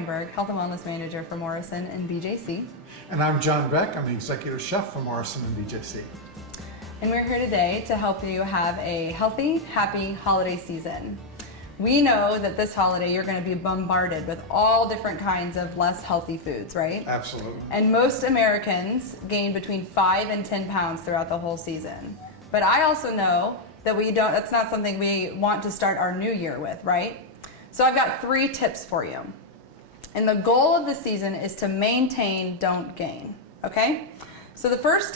Weinberg, Health and Wellness Manager for Morrison and BJC. And I'm John Beck. I'm the Executive Chef for Morrison and BJC. And we're here today to help you have a healthy, happy holiday season. We know that this holiday you're going to be bombarded with all different kinds of less healthy foods, right? Absolutely. And most Americans gain between 5 and 10 pounds throughout the whole season. But I also know that that's not something we want to start our new year with, right? So I've got 3 tips for you. And the goal of the season is to maintain, don't gain, okay? So the first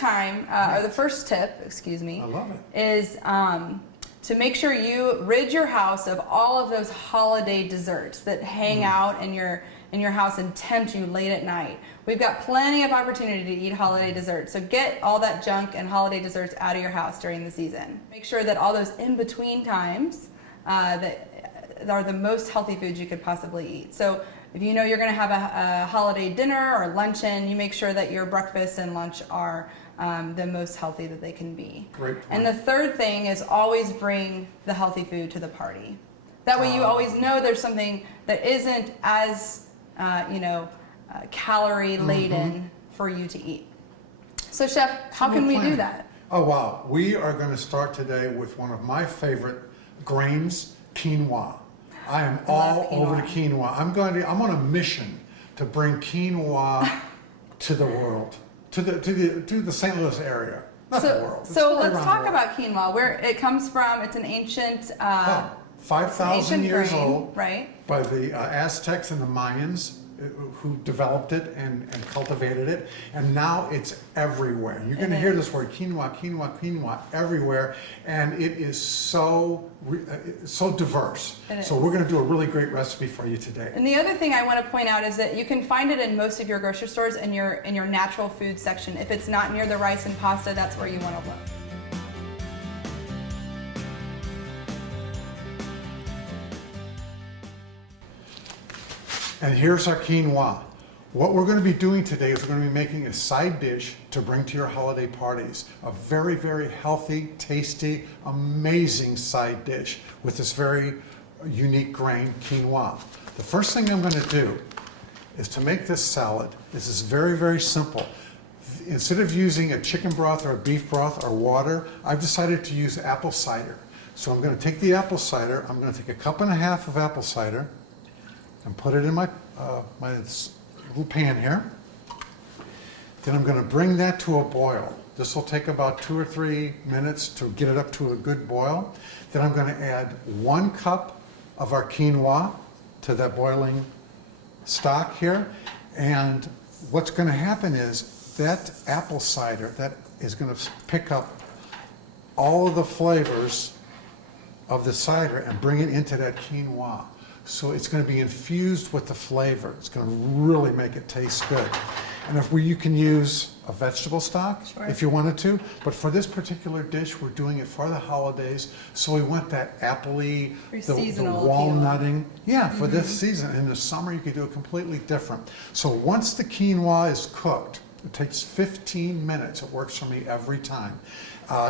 tip, excuse me, I love it, is to make sure you rid your house of all of those holiday desserts that hang out in your house and tempt you late at night. We've got plenty of opportunity to eat holiday desserts, so get all that junk and holiday desserts out of your house during the season. Make sure that all those in-between times that are the most healthy foods you could possibly eat. So if you know you're going to have a holiday dinner or luncheon, you make sure that your breakfast and lunch are the most healthy that they can be. Great point. And the third thing is always bring the healthy food to the party. That way you always know there's something that isn't as calorie laden for you to eat. So Chef, how can we do that? Oh wow, we are going to start today with one of my favorite grains, quinoa. I am all over the quinoa. I'm on a mission to bring quinoa to the world, to the St. Louis area, not the world. So let's talk about quinoa. Where it comes from? It's an ancient, 5,000 years grain, old, right? By the Aztecs and the Mayans, who developed it and cultivated it, and now it's everywhere. And you're going to hear this word quinoa, quinoa, quinoa everywhere, and it is so diverse. So we're going to do a really great recipe for you today. And the other thing I want to point out is that you can find it in most of your grocery stores in your natural food section. If it's not near the rice and pasta, that's where you want to look. And here's our quinoa. What we're going to be doing today is we're going to be making a side dish to bring to your holiday parties. A very, very healthy, tasty, amazing side dish with this very unique grain, quinoa. The first thing I'm going to do is to make this salad. This is very, very simple. Instead of using a chicken broth or a beef broth or water, I've decided to use apple cider. So I'm going to take the apple cider, I'm going to take a cup and a half of apple cider, and put it in my little pan here. Then I'm going to bring that to a boil. This will take about 2 or 3 minutes to get it up to a good boil. Then I'm going to add 1 cup of our quinoa to that boiling stock here. And what's going to happen is that apple cider, that is going to pick up all of the flavors of the cider and bring it into that quinoa. So it's going to be infused with the flavor. It's going to really make it taste good. And you can use a vegetable stock if you wanted to, but for this particular dish, we're doing it for the holidays. So we want that appley, the walnutting. Yeah, for this season. In the summer, you could do it completely different. So once the quinoa is cooked, it takes 15 minutes. It works for me every time.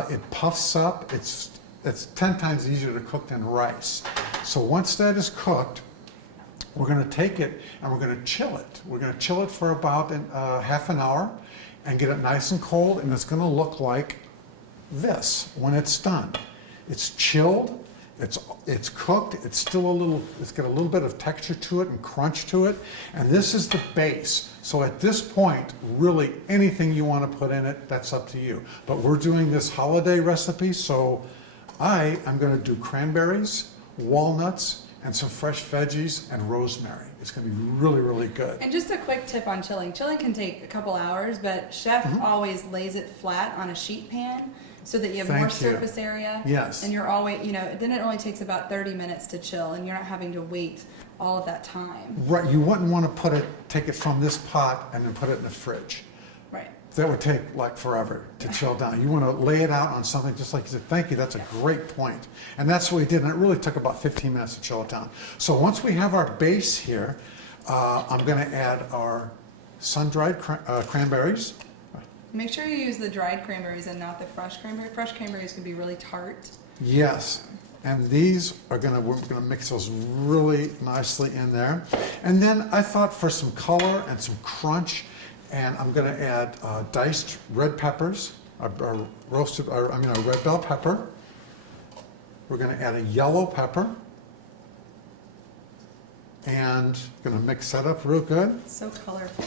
It puffs up. It's 10 times easier to cook than rice. So once that is cooked, we're going to take it and we're going to chill it. We're going to chill it for about half an hour and get it nice and cold, and it's going to look like this when it's done. It's chilled, it's cooked, it's got a little bit of texture to it and crunch to it, and this is the base. So at this point, really anything you want to put in it, that's up to you. But we're doing this holiday recipe, so I am going to do cranberries, walnuts, and some fresh veggies and rosemary. It's going to be really, really good. And just a quick tip on chilling. Chilling can take a couple hours, but Chef always lays it flat on a sheet pan so that you have more surface area. Yes. And you're always, then it only takes about 30 minutes to chill, and you're not having to wait all of that time. Right. You wouldn't want to take it from this pot and then put it in the fridge. Right. That would take like forever to chill down. You want to lay it out on something just like you said. Thank you, that's a great point. And that's what we did, and it really took about 15 minutes to chill it down. So once we have our base here, I'm going to add our sun-dried cranberries. Make sure you use the dried cranberries and not the fresh cranberry. Fresh cranberries can be really tart. Yes, And we're gonna mix those really nicely in there. And then I thought for some color and some crunch, and I'm gonna add diced red peppers, a red bell pepper. We're gonna add a yellow pepper. And gonna mix that up real good. So colorful.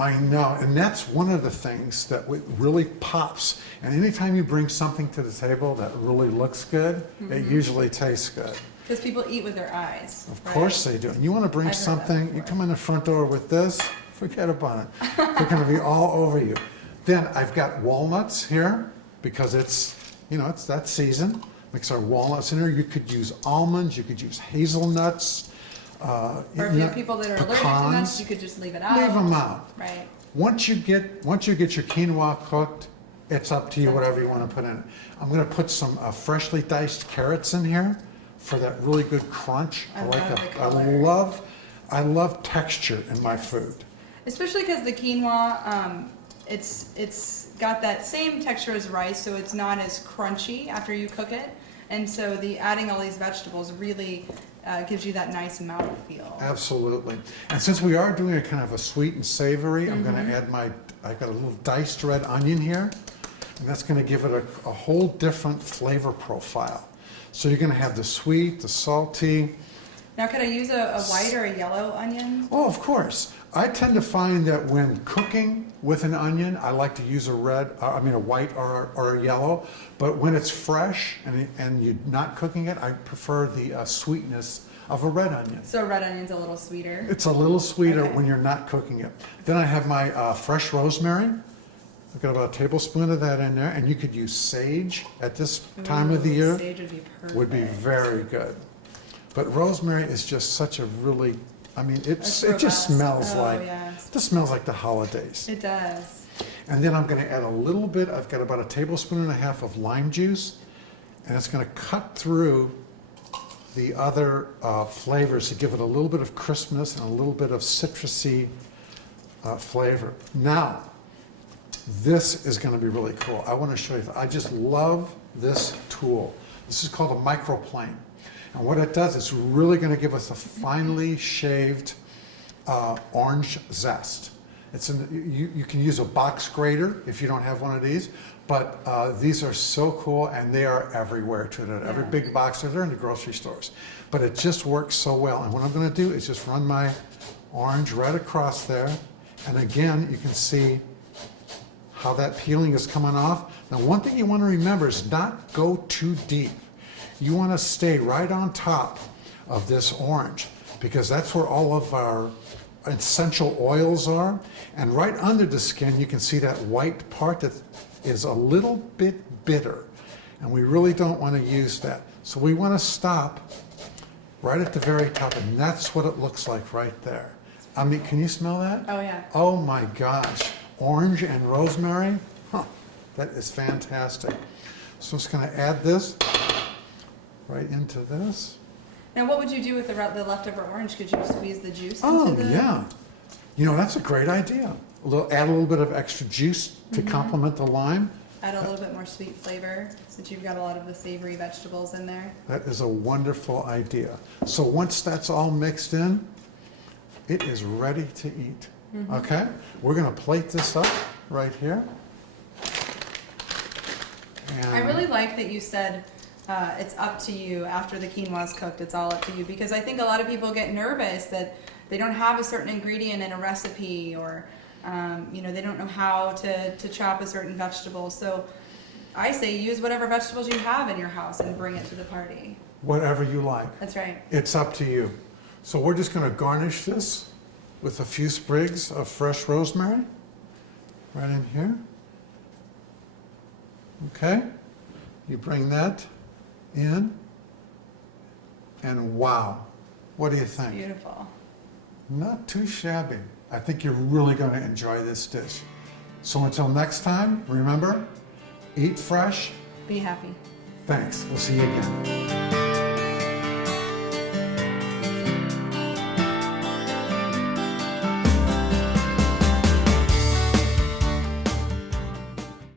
I know, and that's one of the things that really pops. And anytime you bring something to the table that really looks good, it usually tastes good. Because people eat with their eyes. Of course they do. And you want to bring something, you come in the front door with this, forget about it. They're going to be all over you. Then I've got walnuts here because it's that season. Mix our walnuts in there. You could use almonds, you could use hazelnuts. Or if you have people that are allergic to nuts, you could just leave it out. Leave them out. Right. Once you get your quinoa cooked, it's up to you, whatever you want to put in it. I'm going to put some freshly diced carrots in here for that really good crunch. I love texture in my food. Especially because the quinoa, it's got that same texture as rice, so it's not as crunchy after you cook it. And so adding all these vegetables really gives you that nice mouthfeel. Absolutely. And since we are doing a kind of a sweet and savory, I'm going to add I've got a little diced red onion here, and that's going to give it a whole different flavor profile. So you're going to have the sweet, the salty. Now, could I use a white or a yellow onion? Oh, of course. I tend to find that when cooking with an onion, I like to use a white or a yellow. But when it's fresh and you're not cooking it, I prefer the sweetness of a red onion. So red onion's a little sweeter? It's a little sweeter when you're not cooking it. Then I have my fresh rosemary. I've got about a tablespoon of that in there. And you could use sage at this time of the year. Sage would be perfect. Would be very good. But rosemary is just such a really... it just smells smells like the holidays. It does. And then I'm going to add a little bit. I've got about a tablespoon and a half of lime juice, and it's going to cut through the other flavors to give it a little bit of crispness and a little bit of citrusy flavor. Now, this is going to be really cool. I want to show you. I just love this tool. This is called a microplane. And what it does, it's really going to give us a finely shaved orange zest. You can use a box grater if you don't have one of these, but these are so cool and they are everywhere today. Every big box, they're in the grocery stores. But it just works so well. And what I'm going to do is just run my orange right across there. And again, you can see how that peeling is coming off. Now, one thing you want to remember is not go too deep. You want to stay right on top of this orange because that's where all of our essential oils are. And right under the skin, you can see that white part that is a little bit bitter. And we really don't want to use that. So we want to stop right at the very top, and that's what it looks like right there. Can you smell that? Oh, yeah. Oh my gosh. Orange and rosemary? That is fantastic. So I'm just going to add this right into this. Now, what would you do with the leftover orange? Could you squeeze the juice into the... yeah. That's a great idea. Add a little bit of extra juice to complement the lime. Add a little bit more sweet flavor since you've got a lot of the savory vegetables in there. That is a wonderful idea. So once that's all mixed in, it is ready to eat. Okay? We're going to plate this up right here. And I really like that you said it's up to you after the quinoa's cooked. It's all up to you because I think a lot of people get nervous that they don't have a certain ingredient in a recipe or they don't know how to chop a certain vegetable. So I say use whatever vegetables you have in your house and bring it to the party. Whatever you like. That's right. It's up to you. So we're just going to garnish this with a few sprigs of fresh rosemary right in here. Okay? You bring that in, and wow, what do you think? Beautiful. Not too shabby. I think you're really going to enjoy this dish. So until next time, remember, eat fresh. Be happy. Thanks. We'll see you again.